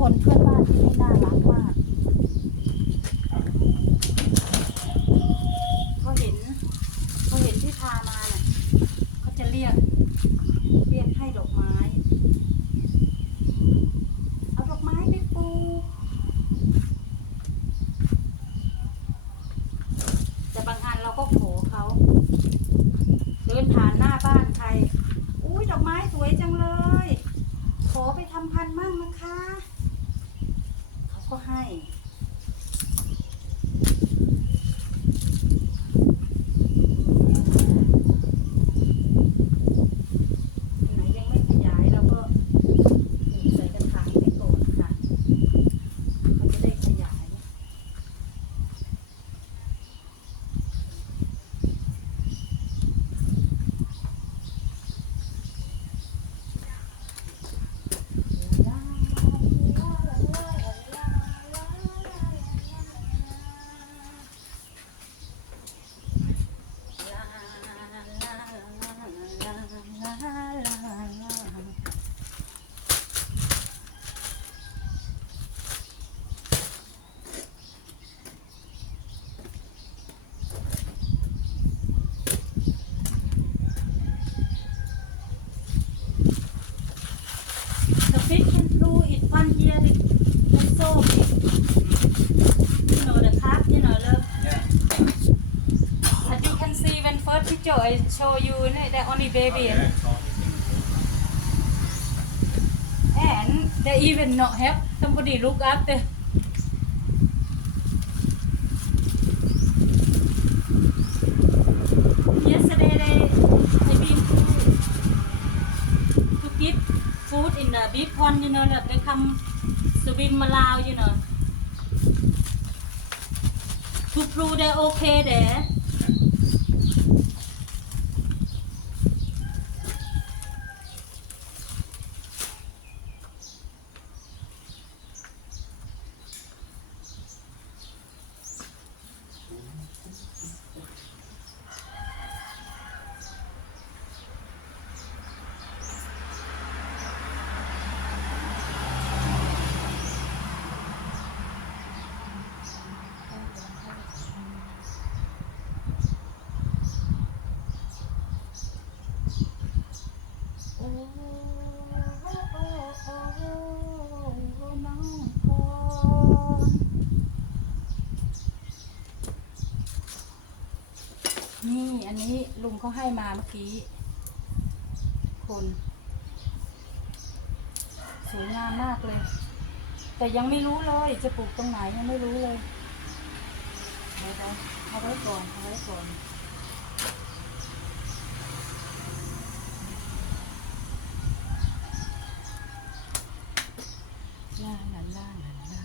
คนเพื่อนบ้านที่นี่น่ารักมาก เขาเห็นเขาเห็นที่พามาเนี่ยเขาจะเรียก เรียกให้ดอกไม้ เอาดอกไม้ไปปลูกแต่บางอันเราก็โผเขาเดินผ่านหน้าบ้านใครอุ้ยดอกไม้สวยจังเลย ขอไปทำพันธุ์มั่งนะคะเขา ก็ให้ picture I show you, the only baby. Yeah. And they even not have somebody look after. Yesterday they I been to to give food in the big pond, you know, that they come swim around, you know. To prove they're okay there. อันนี้ลุงเขาให้มาเมื่อกี้ คนสวยงามมากเลย แต่ยังไม่รู้เลยจะปลูกตรงไหนยังไม่รู้เลยเดี๋ยวเอาไว้ก่อนเอาไว้ก่อน ลาลาลาลาลา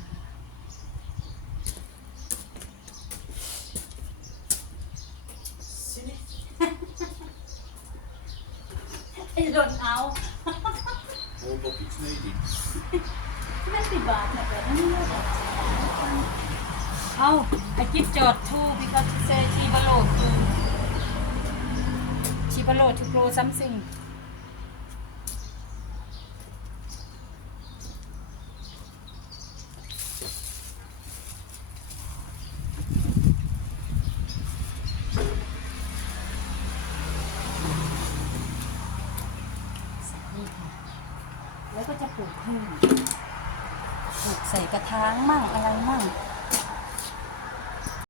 ไอ้โดนเอา All buckets needed. ไม่สิบบาทนะแต่นั่นไม่ได้เอาไอ้กิฟจอดทู because she say she below to she below to grow something นี่ค่ะ แล้วก็จะปลูกพืชปลูกใส่กระถางมั่งอะไรมั่ง